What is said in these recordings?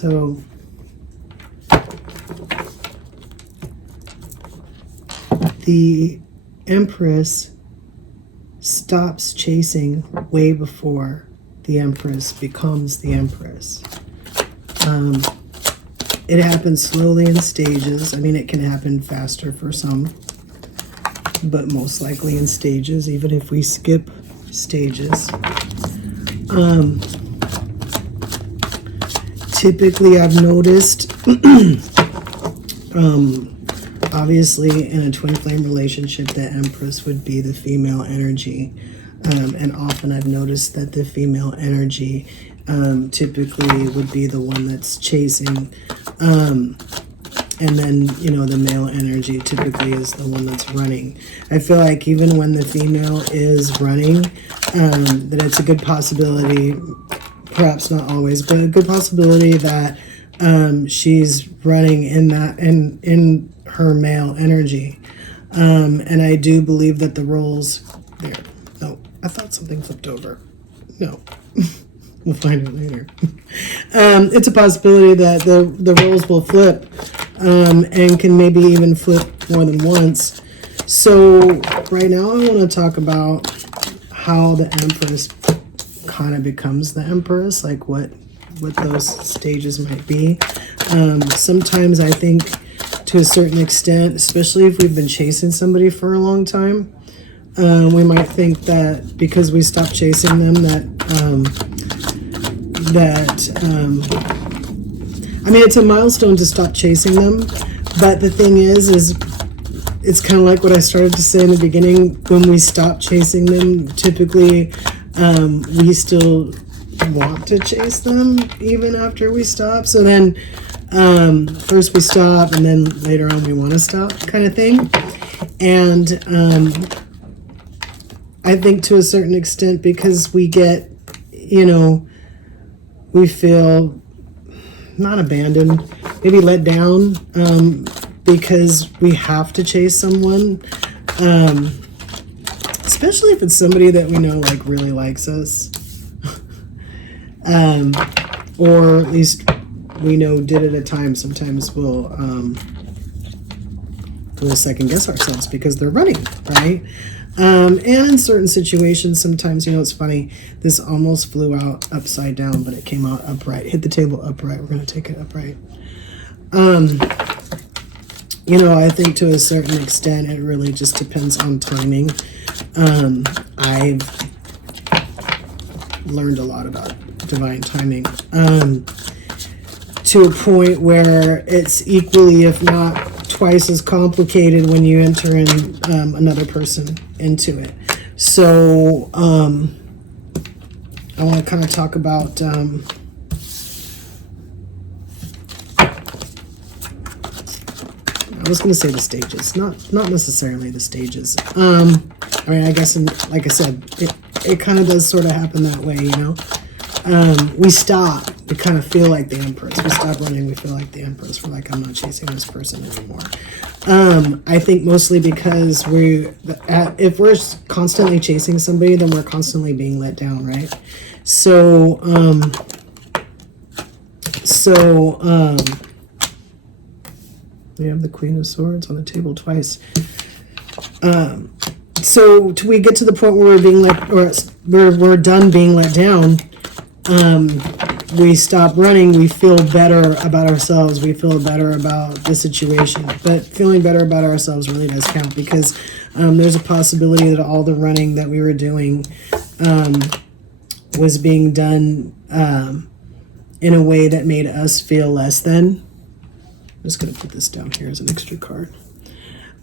So the Empress stops chasing way before the Empress becomes the Empress. It happens slowly in stages. I mean, it can happen faster for some, but most likely in stages, even if we skip stages. Typically, I've noticed, obviously in a twin flame relationship, the Empress would be the female energy. And often I've noticed that the female energy typically would be the one that's chasing. And then, you know, the male energy typically is the one that's running. I feel like even when the female is running, that it's a good possibility, perhaps not always, but a good possibility that she's running in her male energy. And I do believe that the roles there. No, I thought something flipped over. No. We'll find it later. It's a possibility that the roles will flip, and can maybe even flip more than once. So right now I want to talk about how the Empress kind of becomes the Empress, like what those stages might be. Sometimes I think to a certain extent, especially if we've been chasing somebody for a long time, we might think that because we stopped chasing them I mean, it's a milestone to stop chasing them, but the thing is it's kind of like what I started to say in the beginning. When we stop chasing them, typically we still want to chase them even after we stop. So then first we stop and then later on we want to stop, kind of thing. And I think to a certain extent, because we get, you know, we feel not abandoned, maybe let down, because we have to chase someone, especially if it's somebody that we know like really likes us, or at least we know did at a time. Sometimes we'll second guess ourselves because they're running, right? And in certain situations, sometimes, you know, it's funny, this almost flew out upside down, but it came out upright. Hit the table upright. We're going to take it upright. You know, I think to a certain extent, it really just depends on timing. I've learned a lot about divine timing, to a point where it's equally, if not twice as complicated when you enter in another person into it. So I want to kind of talk about I was going to say the stages, not necessarily the stages. I mean, I guess, like I said, it kind of does sort of happen that way, you know. We stop. We kind of feel like the Empress. We stop running. We feel like the Empress. We're like, I'm not chasing this person anymore. I think mostly because if we're constantly chasing somebody, then we're constantly being let down, right? So we have the Queen of Swords on the table twice. So we get to the point where we're done being let down. We stop running, we feel better about ourselves, we feel better about the situation. But feeling better about ourselves really does count, because there's a possibility that all the running that we were doing was being done in a way that made us feel less than. I'm just going to put this down here as an extra card.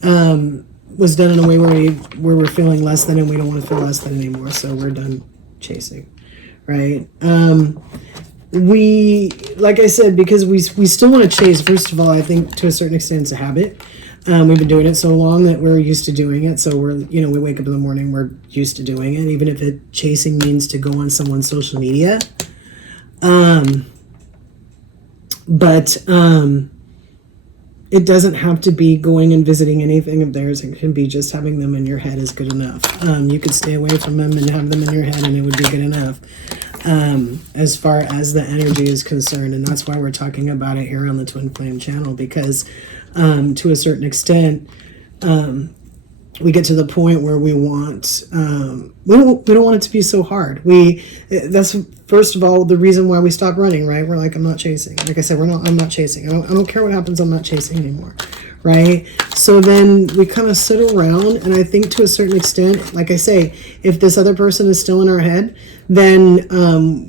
Was done in a way where we're feeling less than, and we don't want to feel less than anymore, so we're done chasing, right? We, like I said, because we still want to chase. First of all, I think to a certain extent it's a habit. We've been doing it so long that we're used to doing it. So we wake up in the morning, we're used to doing it, even if chasing means to go on someone's social media. But it doesn't have to be going and visiting anything of theirs. It can be just having them in your head is good enough. You could stay away from them and have them in your head, and it would be good enough. as far as the energy is concerned. And that's why we're talking about it here on the Twin Flame channel, because to a certain extent, we get to the point where we want we don't want it to be so hard. That's first of all the reason why we stop running, right? We're like, I'm not chasing. Like I said, I'm not chasing. I don't care what happens. I'm not chasing anymore, right? So then we kind of sit around, and I think to a certain extent, like I say, if this other person is still in our head, then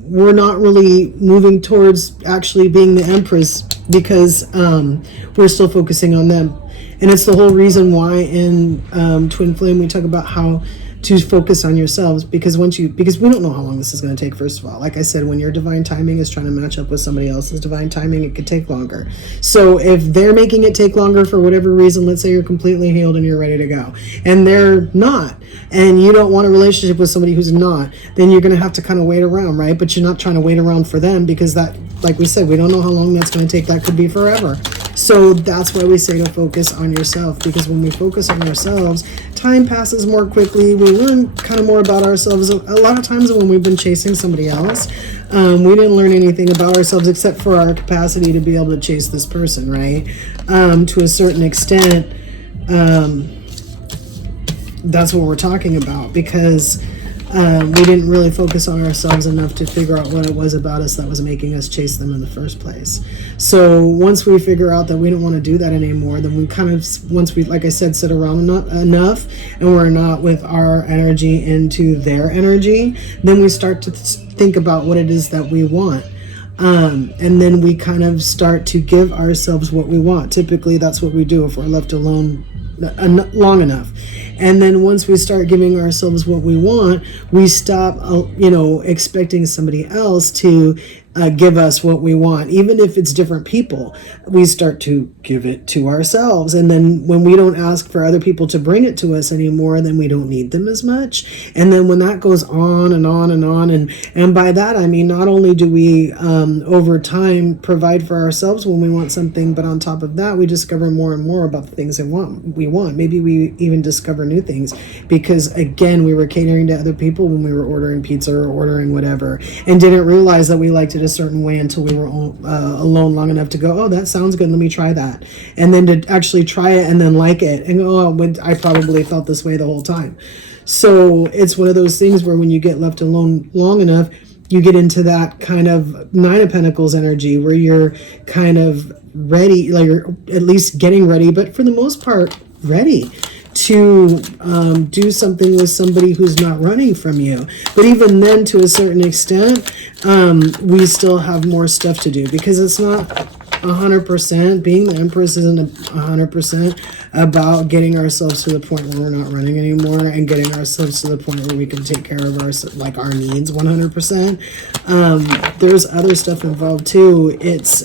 we're not really moving towards actually being the Empress, because we're still focusing on them. And it's the whole reason why in Twin Flame we talk about how to focus on yourselves, because because we don't know how long this is going to take. First of all, like I said, when your divine timing is trying to match up with somebody else's divine timing, it could take longer. So if they're making it take longer for whatever reason, let's say you're completely healed and you're ready to go, and they're not, and you don't want a relationship with somebody who's not, then you're going to have to kind of wait around, right? But you're not trying to wait around for them, because that, like we said, we don't know how long that's going to take. That could be forever. So that's why we say to focus on yourself, because when we focus on ourselves, time passes more quickly. We learn kind of more about ourselves. A lot of times when we've been chasing somebody else, we didn't learn anything about ourselves except for our capacity to be able to chase this person, right? To a certain extent, that's what we're talking about, because we didn't really focus on ourselves enough to figure out what it was about us that was making us chase them in the first place. So once we figure out that we don't want to do that anymore, then we kind of, once we, like I said, sit around enough and we're not with our energy into their energy, then we start to think about what it is that we want. And then we kind of start to give ourselves what we want. Typically that's what we do if we're left alone long enough. And then once we start giving ourselves what we want, we stop expecting somebody else to give us what we want. Even if it's different people, we start to give it to ourselves. And then when we don't ask for other people to bring it to us anymore, then we don't need them as much. And then when that goes on and on and on, and by that I mean not only do we over time provide for ourselves when we want something, but on top of that we discover more and more about the things that we want. Maybe we even discover new things, because again, we were catering to other people when we were ordering pizza or ordering whatever, and didn't realize that we liked it a certain way until we were alone long enough to go, oh, that sounds good, let me try that. And then to actually try it and then like it and go, oh, I probably felt this way the whole time. So it's one of those things where when you get left alone long enough, you get into that kind of Nine of Pentacles energy where you're kind of ready, like you're at least getting ready, but for the most part ready to do something with somebody who's not running from you. But even then, to a certain extent, we still have more stuff to do, because it's not 100%. Being the Empress isn't 100% about getting ourselves to the point where we're not running anymore, and getting ourselves to the point where we can take care of our needs 100%. There's other stuff involved too. It's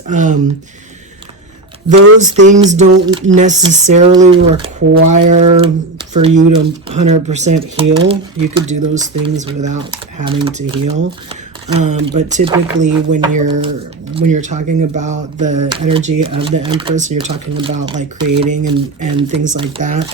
those things don't necessarily require for you to 100% heal. You could do those things without having to heal. But typically when you're talking about the energy of the Empress, and you're talking about like creating and things like that,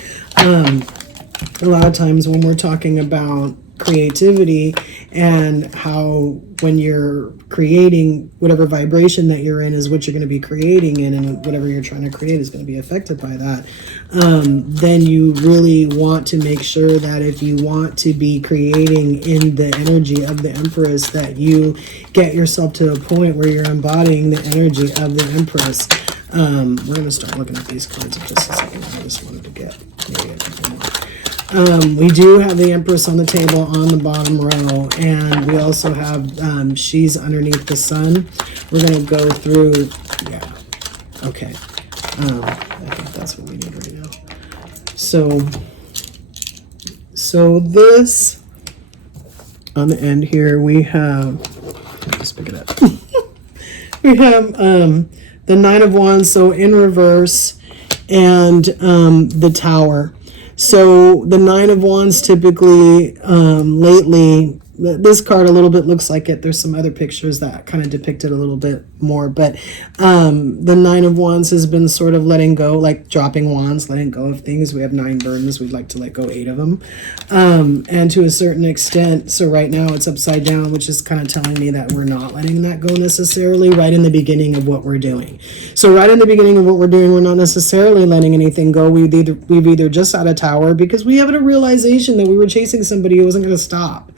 a lot of times when we're talking about creativity and how when you're creating, whatever vibration that you're in is what you're going to be creating in, and whatever you're trying to create is going to be affected by that, then you really want to make sure that if you want to be creating in the energy of the Empress, that you get yourself to a point where you're embodying the energy of the Empress. We're going to start looking at these cards in just a second. I just wanted to get maybe a couple more. We do have the Empress on the table on the bottom row, and we also have she's underneath the sun. We're going to go through, yeah, okay. I think that's what we need right now. So this, on the end here, we have, let's pick it up. We have the Nine of Wands, so in reverse, and the Tower. So the Nine of Wands typically lately this card a little bit looks like it. There's some other pictures that kind of depict it a little bit more, but the Nine of Wands has been sort of letting go, like dropping wands, letting go of things. We have 9 burdens. We'd like to let go 8 of them. And to a certain extent, so right now it's upside down, which is kind of telling me that we're not letting that go necessarily right in the beginning of what we're doing. So right in the beginning of what we're doing, we're not necessarily letting anything go. We've either just had a tower because we have a realization that we were chasing somebody who wasn't going to stop.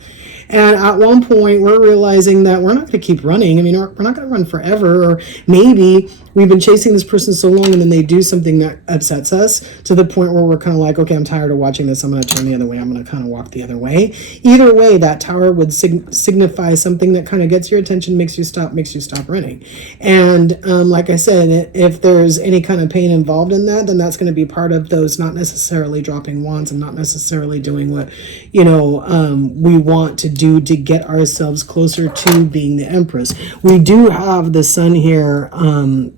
And at one point, we're realizing that we're not going to keep running. I mean, we're not going to run forever. Or maybe we've been chasing this person so long and then they do something that upsets us to the point where we're kind of like, okay, I'm tired of watching this. I'm going to turn the other way. I'm going to kind of walk the other way. Either way, that tower would signify something that kind of gets your attention, makes you stop running. And like I said, if there's any kind of pain involved in that, then that's going to be part of those not necessarily dropping wands and not necessarily doing what, we want to do to get ourselves closer to being the Empress. We do have the Sun here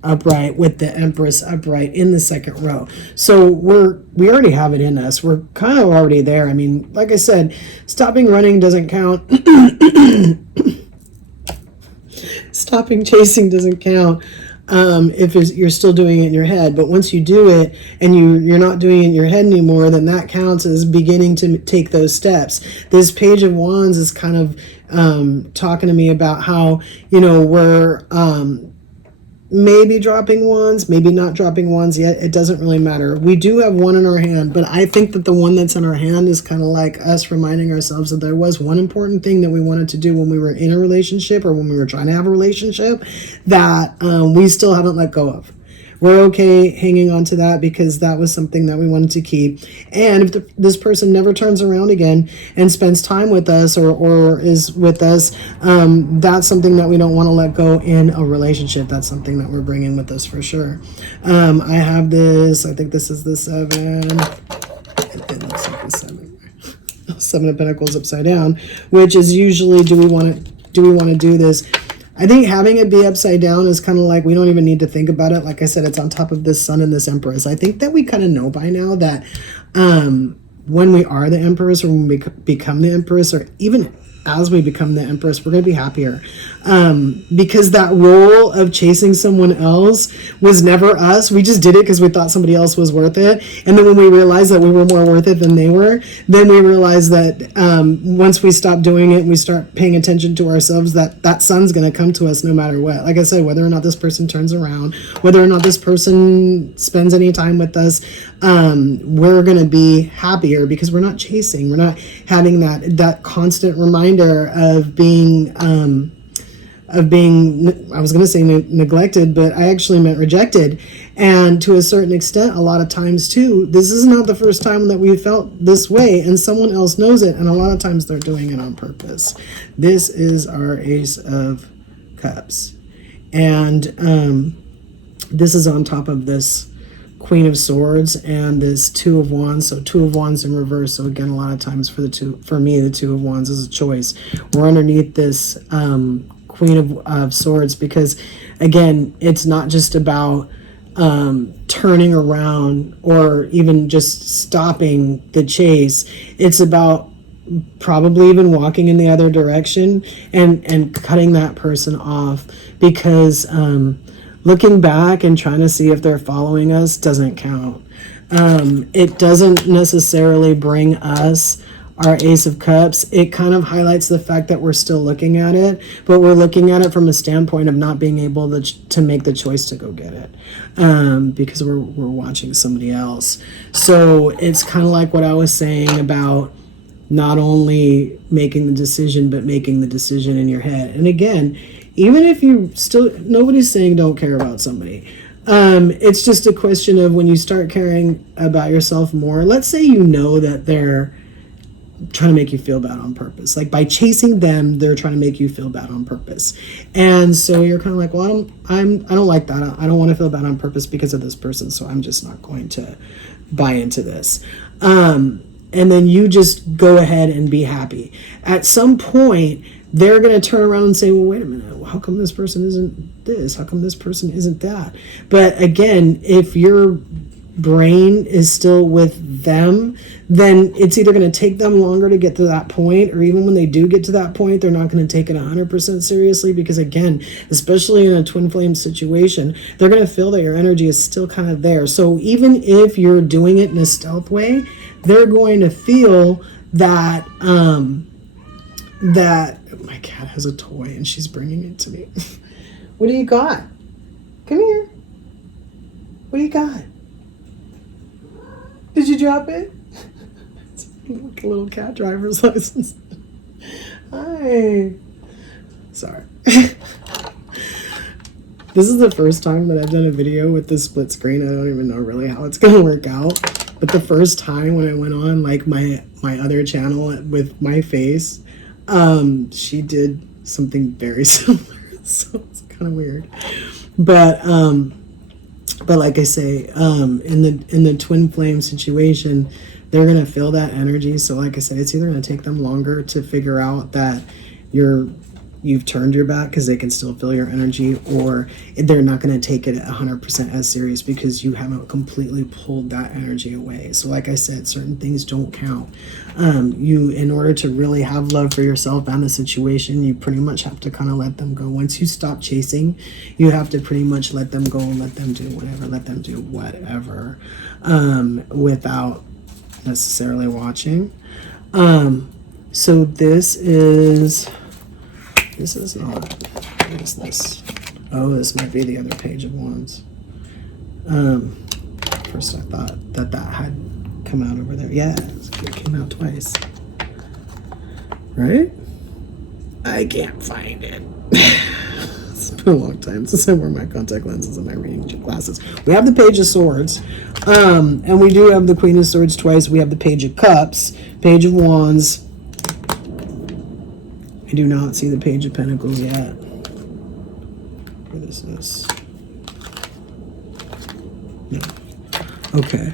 upright with the Empress upright in the second row. So we already have it in us. We're kind of already there. I mean, like I said, stopping running doesn't count. Stopping chasing doesn't count. If you're still doing it in your head. But once you do it and you're not doing it in your head anymore, then that counts as beginning to take those steps. This Page of Wands is kind of talking to me about how, we're maybe dropping wands, maybe not dropping wands yet. It doesn't really matter. We do have one in our hand, but I think that the one that's in our hand is kind of like us reminding ourselves that there was one important thing that we wanted to do when we were in a relationship or when we were trying to have a relationship that we still haven't let go of. We're okay hanging on to that because that was something that we wanted to keep. And if this person never turns around again and spends time with us or is with us, that's something that we don't want to let go in a relationship. That's something that we're bringing with us for sure. I have this, I think this is the 7. It looks like the 7. 7 of Pentacles upside down, which is usually, do we want to do this? I think having it be upside down is kind of like we don't even need to think about it. Like I said, it's on top of this Sun and this Empress. I think that we kind of know by now that when we are the Empress or when we become the Empress or even as we become the Empress, we're going to be happier. Because that role of chasing someone else was never us. We just did it because we thought somebody else was worth it. And then when we realized that we were more worth it than they were, then we realized that once we stop doing it and we start paying attention to ourselves, that sun's going to come to us no matter what. Like I said, whether or not this person turns around, whether or not this person spends any time with us, we're going to be happier because we're not chasing. We're not having that constant reminder of being I was going to say neglected, but I actually meant rejected. And to a certain extent, a lot of times too, this is not the first time that we felt this way and someone else knows it. And a lot of times they're doing it on purpose. This is our Ace of Cups. And this is on top of this Queen of Swords and this Two of Wands. So Two of Wands in reverse. So again, a lot of times for me, the Two of Wands is a choice. We're underneath this Queen of Swords because, again, it's not just about turning around or even just stopping the chase. It's about probably even walking in the other direction and cutting that person off because looking back and trying to see if they're following us doesn't count. It doesn't necessarily bring us our Ace of Cups. It kind of highlights the fact that we're still looking at it, but we're looking at it from a standpoint of not being able to make the choice to go get it because we're watching somebody else. So it's kind of like what I was saying about not only making the decision, but making the decision in your head. And again, even if you still, nobody's saying don't care about somebody. It's just a question of when you start caring about yourself more. Let's say you know that they're trying to make you feel bad on purpose. Like by chasing them, they're trying to make you feel bad on purpose. And so you're kind of like, well, I don't like that. I don't want to feel bad on purpose because of this person. So I'm just not going to buy into this. And then you just go ahead and be happy. At some point, they're going to turn around and say, well, wait a minute, how come this person isn't this? How come this person isn't that? But again, if you're brain is still with them, then it's either going to take them longer to get to that point, or even when they do get to that point, they're not going to take it 100% seriously, because again, especially in a twin flame situation, they're going to feel that your energy is still kind of there. So even if you're doing it in a stealth way, they're going to feel that that my cat has a toy and she's bringing it to me. What do you got? Come here. What do you got? Did you drop it? It's like a little cat driver's license. Hi. Sorry. This is the first time that I've done a video with this split screen. I don't even know really how it's going to work out. But the first time when I went on like my other channel with my face, she did something very similar. So it's kind of weird. But like I say, in the twin flame situation, they're going to feel that energy. So like I said, it's either going to take them longer to figure out that you've turned your back, because they can still feel your energy, or they're not going to take it 100% as serious because you haven't completely pulled that energy away. So like I said, certain things don't count. In order to really have love for yourself and the situation, you pretty much have to kind of let them go. Once you stop chasing, you have to pretty much let them go and let them do whatever, without necessarily watching. So this is not, what is this? Oh, this might be the other page of wands. First I thought that had come out over there. Yeah, it came out twice. Right? I can't find it. It's been a long time since I wore my contact lenses and my reading glasses. We have the Page of Swords. And we do have the Queen of Swords twice. We have the Page of Cups, Page of Wands. I do not see the Page of Pentacles yet. What is this? No. Okay.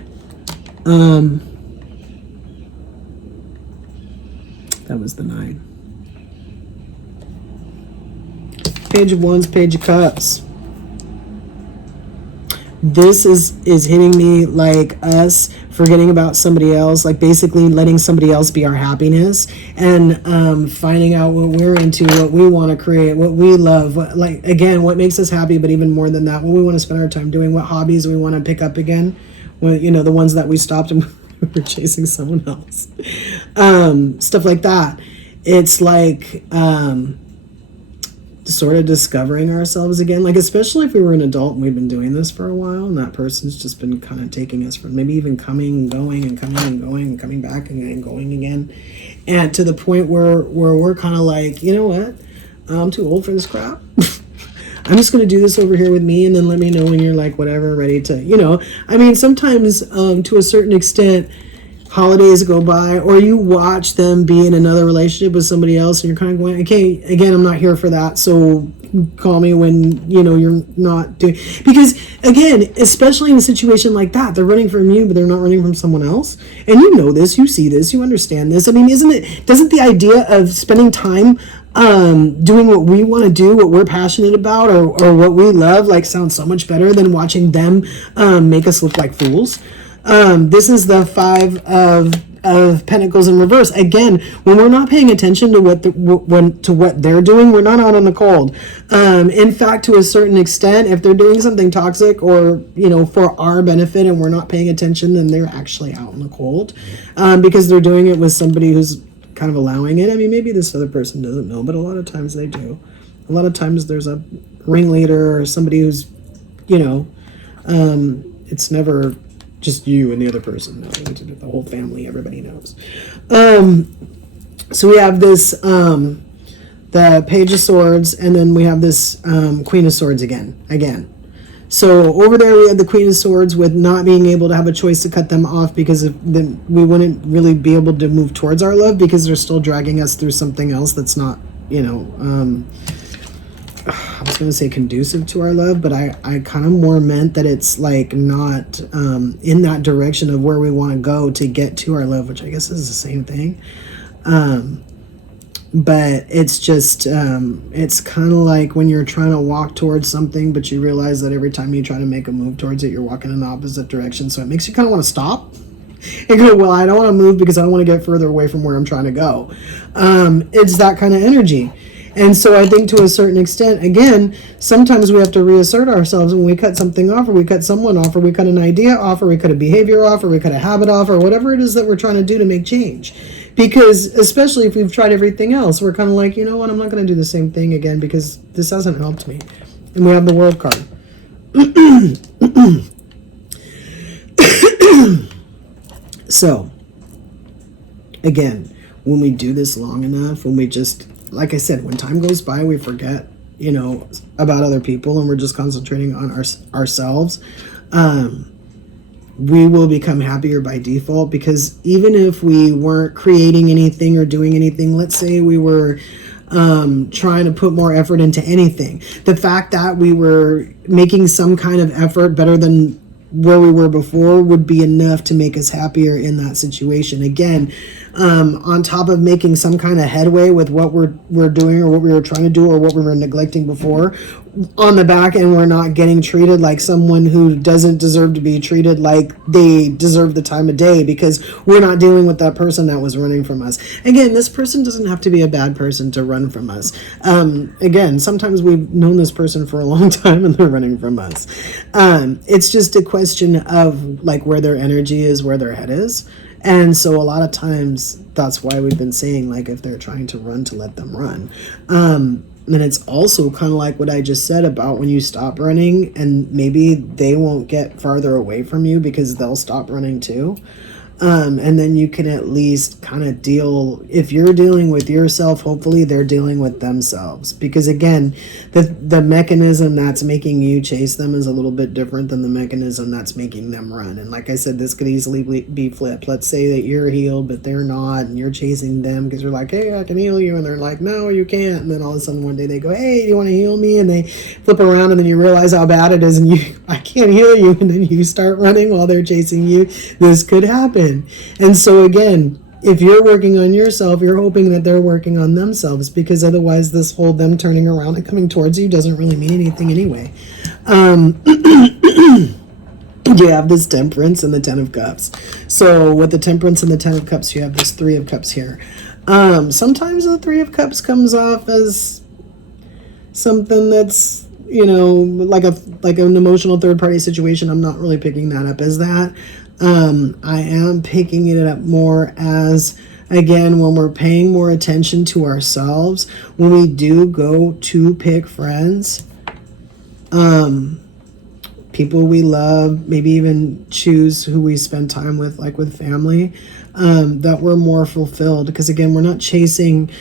That was the 9. Page of Wands, Page of Cups. This is hitting me like us forgetting about somebody else, like basically letting somebody else be our happiness, and finding out what we're into, what we want to create, what we love, what makes us happy, but even more than that, what we want to spend our time doing, what hobbies we want to pick up again, the ones that we stopped and we were chasing someone else, stuff like that. It's like sort of discovering ourselves again, like especially if we were an adult and we've been doing this for a while, and that person's just been kind of taking us from maybe even coming and going and coming and going and coming back and going again, and to the point where we're kind of like, you know what, I'm too old for this crap. I'm just going to do this over here with me, and then let me know when you're like whatever, ready to, I mean, sometimes to a certain extent, holidays go by, or you watch them be in another relationship with somebody else, and you're kind of going, okay, again, I'm not here for that, so call me when you're not doing, because again, especially in a situation like that, they're running from you, but they're not running from someone else, and you see this, you understand this. I mean, doesn't the idea of spending time doing what we want to do, what we're passionate about, or what we love, like, sounds so much better than watching them make us look like fools? This is the 5 of Pentacles in reverse. Again, when we're not paying attention to what they're doing, we're not out in the cold. In fact, to a certain extent, if they're doing something toxic or for our benefit and we're not paying attention, then they're actually out in the cold, because they're doing it with somebody who's kind of allowing it. I mean, maybe this other person doesn't know, but a lot of times they do. A lot of times there's a ringleader or somebody who's, it's never just you and the other person. No, the whole family, everybody knows. So we have this, the Page of Swords, and then we have this Queen of Swords again. So over there we had the Queen of Swords with not being able to have a choice to cut them off, because then we wouldn't really be able to move towards our love, because they're still dragging us through something else that's not, I was going to say conducive to our love, but I kind of more meant that it's like not in that direction of where we want to go to get to our love, which I guess is the same thing. But it's just, it's kind of like when you're trying to walk towards something, but you realize that every time you try to make a move towards it, you're walking in the opposite direction. So it makes you kind of want to stop and go, well, I don't want to move because I don't want to get further away from where I'm trying to go. It's that kind of energy. And so I think to a certain extent, again, sometimes we have to reassert ourselves when we cut something off, or we cut someone off, or we cut an idea off, or we cut a behavior off, or we cut a habit off, or whatever it is that we're trying to do to make change. Because especially if we've tried everything else, we're kind of like, you know what, I'm not going to do the same thing again because this hasn't helped me. And we have the World card. So, again, when we do this long enough, when we just, like I said, when time goes by, we forget, about other people, and we're just concentrating on ourselves. We will become happier by default, because even if we weren't creating anything or doing anything, let's say we were trying to put more effort into anything, the fact that we were making some kind of effort better than where we were before would be enough to make us happier in that situation. Again, on top of making some kind of headway with what we're doing, or what we were trying to do, or what we were neglecting before, on the back end, we're not getting treated like someone who doesn't deserve to be treated like they deserve the time of day, because we're not dealing with that person that was running from us. Again, this person doesn't have to be a bad person to run from us. Again, sometimes we've known this person for a long time and they're running from us. It's just a question of like where their energy is, where their head is. And so a lot of times that's why we've been saying, like, if they're trying to run, to let them run. And it's also kind of like what I just said about when you stop running, and maybe they won't get farther away from you because they'll stop running too. And then you can at least kind of deal, if you're dealing with yourself, hopefully they're dealing with themselves. Because again, the mechanism that's making you chase them is a little bit different than the mechanism that's making them run. And like I said, this could easily be flipped. Let's say that you're healed, but they're not, and you're chasing them because you're like, hey, I can heal you. And they're like, no, you can't. And then all of a sudden one day they go, hey, do you want to heal me? And they flip around, and then you realize how bad it is, and I can't heal you. And then you start running while they're chasing you. This could happen. And so again, if you're working on yourself, you're hoping that they're working on themselves, because otherwise this whole them turning around and coming towards you doesn't really mean anything anyway. You have this Temperance and the Ten of Cups. So with the Temperance and the Ten of Cups, you have this Three of Cups here. Sometimes the Three of Cups comes off as something that's, like an emotional third party situation. I'm not really picking that up as that. I am picking it up more as, again, when we're paying more attention to ourselves, when we do go to pick friends, people we love, maybe even choose who we spend time with, like with family, that we're more fulfilled. Because again, we're not chasing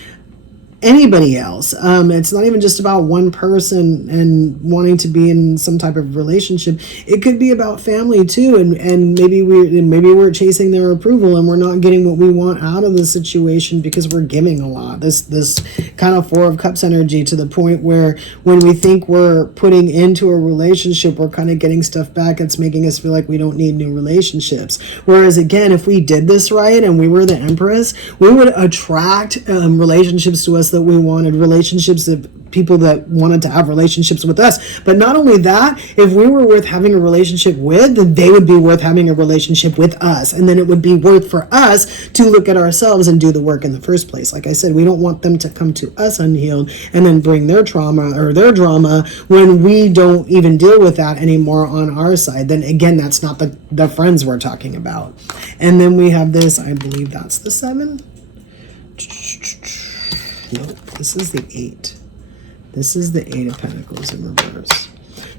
anybody else. It's not even just about one person and wanting to be in some type of relationship. It could be about family too, and maybe we're chasing their approval, and we're not getting what we want out of the situation because we're giving a lot. This kind of Four of Cups energy, to the point where when we think we're putting into a relationship, we're kind of getting stuff back. It's making us feel like we don't need new relationships. Whereas again, if we did this right and we were the Empress, we would attract relationships to us that we wanted, relationships that people that wanted to have relationships with us. But not only that, if we were worth having a relationship with, then they would be worth having a relationship with us, and then it would be worth for us to look at ourselves and do the work in the first place. Like I said, we don't want them to come to us unhealed and then bring their trauma or their drama when we don't even deal with that anymore on our side. Then again, that's not the friends we're talking about. And then we have this, I believe that's the 7. Nope, this is the 8. This is the 8 of Pentacles in reverse.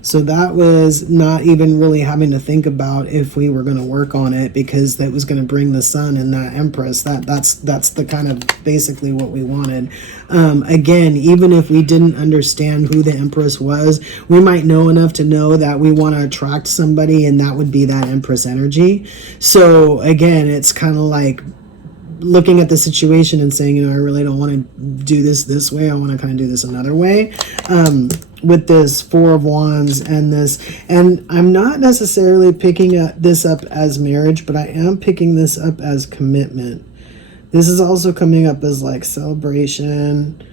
So that was not even really having to think about if we were going to work on it, because that was going to bring the Sun and that Empress. That's the kind of basically what we wanted. Again, even if we didn't understand who the Empress was, we might know enough to know that we want to attract somebody, and that would be that Empress energy. So again, it's kind of like looking at the situation and saying, I really don't want to do this way. I want to kind of do this another way. With this Four of Wands and this, and I'm not necessarily picking this up as marriage, but I am picking this up as commitment. This is also coming up as like celebration,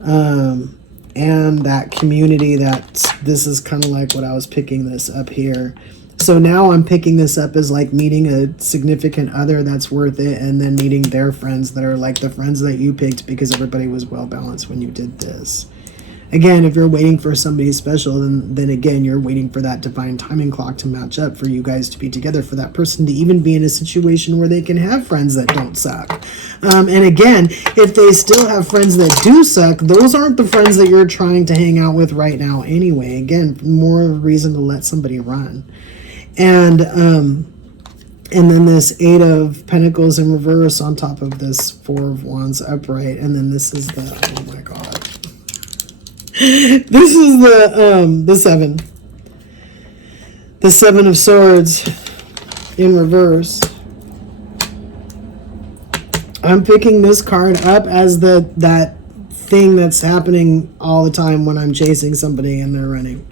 and that community. This is kind of like what I was picking this up here. So now I'm picking this up as like meeting a significant other that's worth it, and then meeting their friends that are like the friends that you picked because everybody was well balanced when you did this. Again, if you're waiting for somebody special, then again, you're waiting for that divine timing clock to match up for you guys to be together, for that person to even be in a situation where they can have friends that don't suck. And again, if they still have friends that do suck, those aren't the friends that you're trying to hang out with right now anyway. Again, more of a reason to let somebody run. And then this 8 of Pentacles in reverse on top of this 4 of Wands upright. And then this is the, oh my God. This is the 7. The 7 of Swords in reverse. I'm picking this card up as that thing that's happening all the time when I'm chasing somebody and they're running.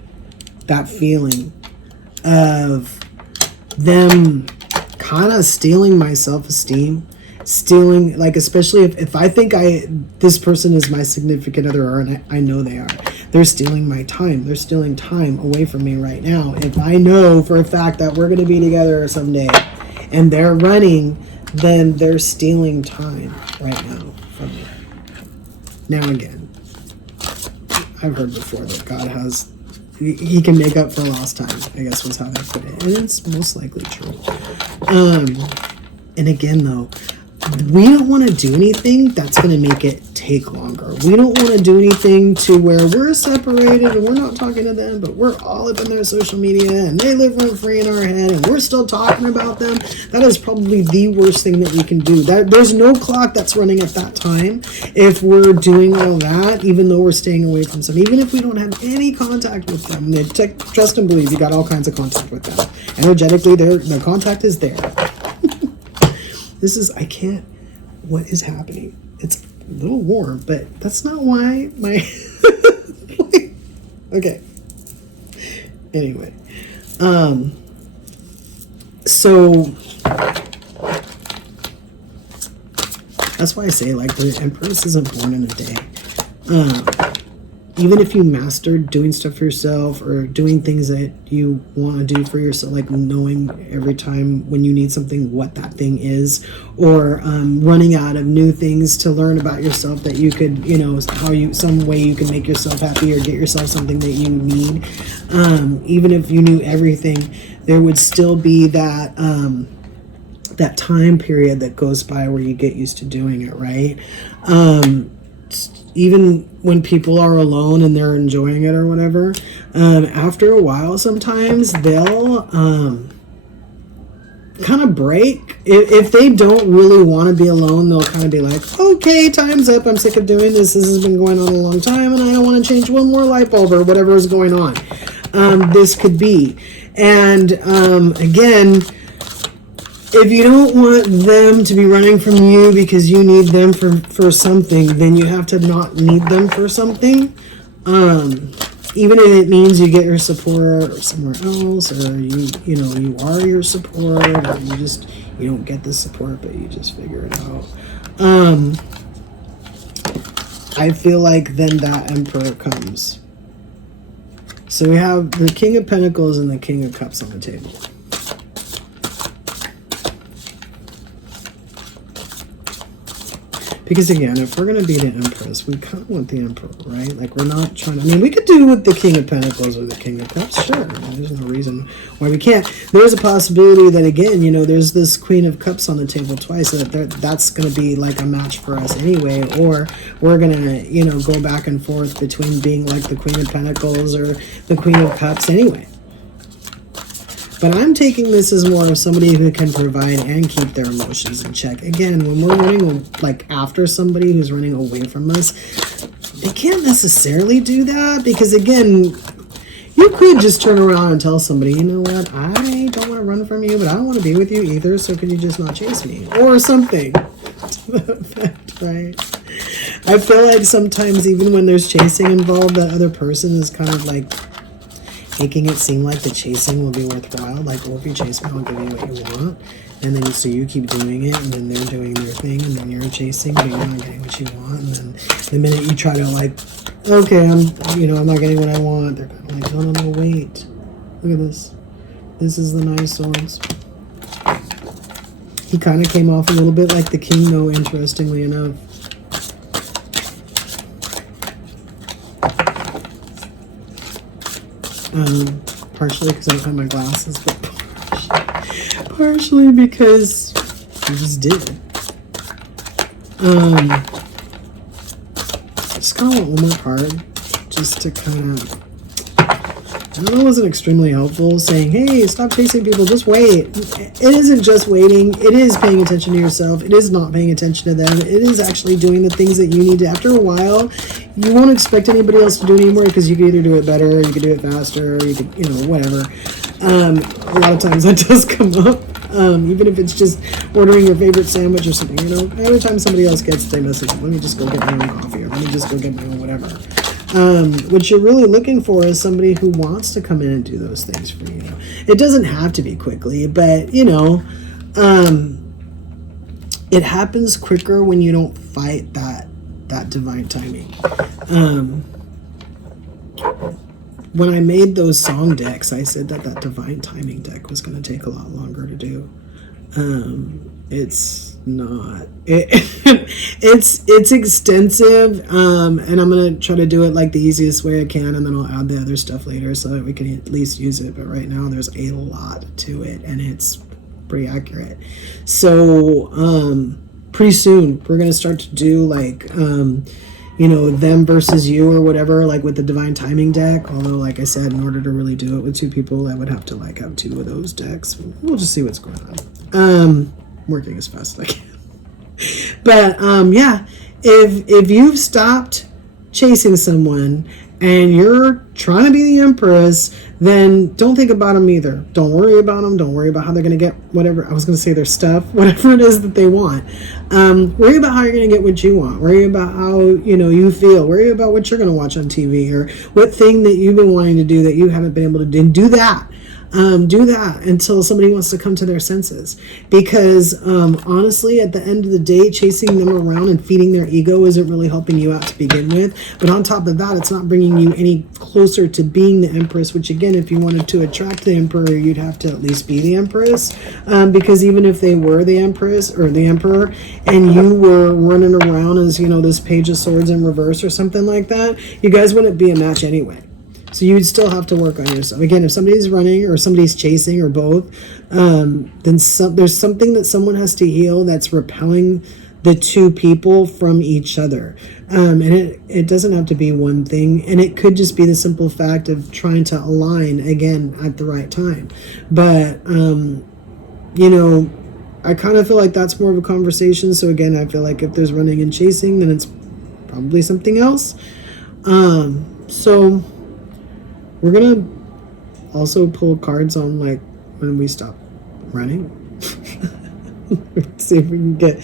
That feeling of them kind of stealing my self-esteem. Stealing, like, especially if I think this person is my significant other, or I know they are, they're stealing my time. They're stealing time away from me right now. If I know for a fact that we're going to be together someday and they're running, then they're stealing time right now from me. Now again, I've heard before that God has, he can make up for lost time, I guess was how they put it. And it's most likely true. And again, though, we don't want to do anything that's going to make it take longer. We don't want to do anything to where we're separated and we're not talking to them, but we're all up in their social media and they live rent free in our head and we're still talking about them. That is probably the worst thing that we can do. There's no clock that's running at that time if we're doing all that, even though we're staying away from some, even if we don't have any contact with them. Trust and believe, you got all kinds of contact with them. Energetically, the contact is there. This is, what is happening? It's a little warm, but that's not why my, okay. Anyway, so that's why I say, like, the Empress isn't born in a day. Even if you mastered doing stuff for yourself or doing things that you want to do for yourself, like knowing every time when you need something what that thing is, or running out of new things to learn about yourself that you could, some way you can make yourself happy or get yourself something that you need. Even if you knew everything, there would still be that that time period that goes by where you get used to doing it, right? Even when people are alone and they're enjoying it or whatever, after a while, sometimes they'll kind of break. If they don't really want to be alone, they'll kind of be like, okay, time's up. I'm sick of doing this. This has been going on a long time and I don't want to change one more light bulb or whatever is going on. This could be. And again, if you don't want them to be running from you because you need them for something, then you have to not need them for something. Even if it means you get your support somewhere else, or you are your support, or you don't get the support, but you just figure it out. I feel like then that Emperor comes. So we have the King of Pentacles and the King of Cups on the table. Because again, if we're going to be the Empress, we kind of want the Emperor, right? Like, we're not trying to, we could do with the King of Pentacles or the King of Cups, sure. There's no reason why we can't. There's a possibility that, again, there's this Queen of Cups on the table twice, so that's going to be like a match for us anyway, or we're going to, go back and forth between being like the Queen of Pentacles or the Queen of Cups anyway. But I'm taking this as more of somebody who can provide and keep their emotions in check. Again, when we're running like after somebody who's running away from us, they can't necessarily do that because, again, you could just turn around and tell somebody, you know what, I don't want to run from you, but I don't want to be with you either, so could you just not chase me? Or something to that effect, right? I feel like sometimes even when there's chasing involved, that other person is kind of like making it seem like the chasing will be worthwhile. Like, well, if you chase me, I'll give you what you want. And then so you keep doing it, and then they're doing their thing, and then you're chasing, but you're not getting what you want. And then the minute you try to like, okay, I'm not getting what I want, they're kind of like, no, wait. Look at this. This is the Nine of Swords. He kind of came off a little bit like the king, though, interestingly enough. Partially because I don't have my glasses, but partially because I just did. Just kind of want one more card, just to kind of. I know it wasn't extremely helpful saying, hey, stop chasing people, just wait. It isn't just waiting. It is paying attention to yourself. It is not paying attention to them. It is actually doing the things that you need to. After a while, you won't expect anybody else to do it anymore because you can either do it better, or you can do it faster, or you can, whatever. A lot of times that does come up. Even if it's just ordering your favorite sandwich or something, every time somebody else gets it, they message, let me just go get my own coffee, or let me just go get my own whatever. What you're really looking for is somebody who wants to come in and do those things for you. It doesn't have to be quickly, but it happens quicker when you don't fight that divine timing. When I made those song decks, I said that divine timing deck was going to take a lot longer to do. It's not. It's extensive, and I'm gonna try to do it like the easiest way I can, and then I'll add the other stuff later so that we can at least use it. But right now, there's a lot to it, and it's pretty accurate. So pretty soon we're gonna start to do like them versus you or whatever, like with the divine timing deck. Although, like I said, in order to really do it with two people, I would have to like have two of those decks. We'll just see what's going on. Working as fast as I can. But yeah, if you've stopped chasing someone and you're trying to be the Empress, then don't think about them either. Don't worry about them. Don't worry about how they're going to get whatever. I was going to say their stuff, whatever it is that they want. Worry about how you're going to get what you want. Worry about how you feel. Worry about what you're going to watch on TV, or what thing that you've been wanting to do that you haven't been able to do. And do that. Do that until somebody wants to come to their senses, because honestly, at the end of the day, chasing them around and feeding their ego isn't really helping you out to begin with. But on top of that, it's not bringing you any closer to being the Empress, which again, if you wanted to attract the Emperor, you'd have to at least be the Empress, because even if they were the Empress or the Emperor and you were running around as this Page of Swords in reverse or something like that, you guys wouldn't be a match anyway. So you'd still have to work on yourself. Again, if somebody's running or somebody's chasing or both, then there's something that someone has to heal that's repelling the two people from each other. And it doesn't have to be one thing. And it could just be the simple fact of trying to align, again, at the right time. But, I kind of feel like that's more of a conversation. So again, I feel like if there's running and chasing, then it's probably something else. So we're gonna also pull cards on like when we stop running. See if we can get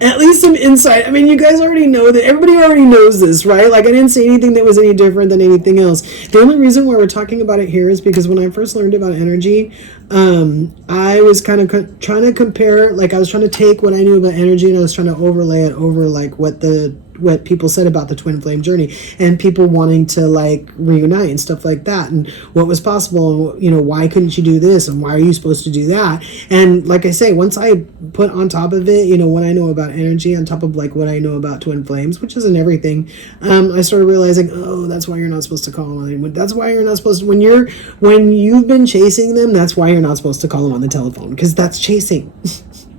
at least some insight. I mean, you guys already know that. Everybody already knows this, right? Like, I didn't say anything that was any different than anything else. The only reason why we're talking about it here is because when I first learned about energy, I was kind of trying to compare, like I was trying to take what I knew about energy and I was trying to overlay it over like what people said about the twin flame journey and people wanting to like reunite and stuff like that, and what was possible, why couldn't you do this and why are you supposed to do that. And like I say, once I put on top of it, what I know about energy on top of like what I know about twin flames, which isn't everything, I started realizing, oh, that's why you're not supposed to call them on. That's why you're not supposed to, when you've been chasing them, that's why you're not supposed to call them on the telephone, because that's chasing.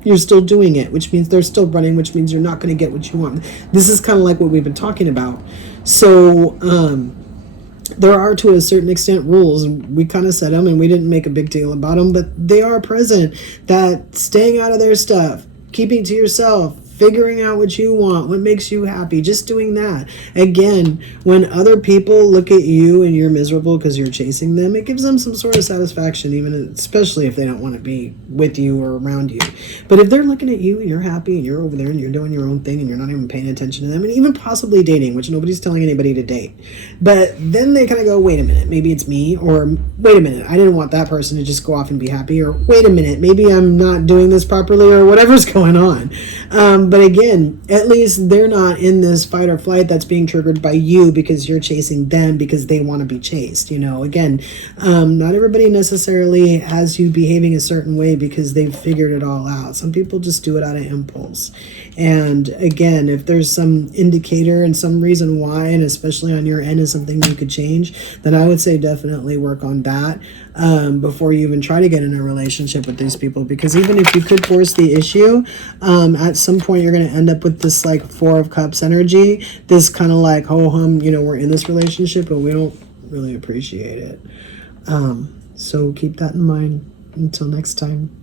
You're still doing it, which means they're still running, which means you're not going to get what you want. This is kind of like what we've been talking about. So there are, to a certain extent, rules, and we kind of set them, and we didn't make a big deal about them, but they are present. That staying out of their stuff, keeping to yourself, figuring out what you want, what makes you happy, just doing that. Again, when other people look at you and you're miserable because you're chasing them, it gives them some sort of satisfaction, even especially if they don't want to be with you or around you. But if they're looking at you and you're happy and you're over there and you're doing your own thing and you're not even paying attention to them, and even possibly dating, which nobody's telling anybody to date, but then they kind of go, wait a minute, maybe it's me, or wait a minute, I didn't want that person to just go off and be happy, or wait a minute, maybe I'm not doing this properly, or whatever's going on. But again, at least they're not in this fight or flight that's being triggered by you because you're chasing them because they want to be chased. Again, not everybody necessarily has you behaving a certain way because they've figured it all out. Some people just do it out of impulse. And again, if there's some indicator and some reason why, and especially on your end, is something you could change, then I would say definitely work on that before you even try to get in a relationship with these people. Because even if you could force the issue, at some point you're going to end up with this like Four of Cups energy, this kind of like ho-hum, we're in this relationship, but we don't really appreciate it. So keep that in mind. Until next time.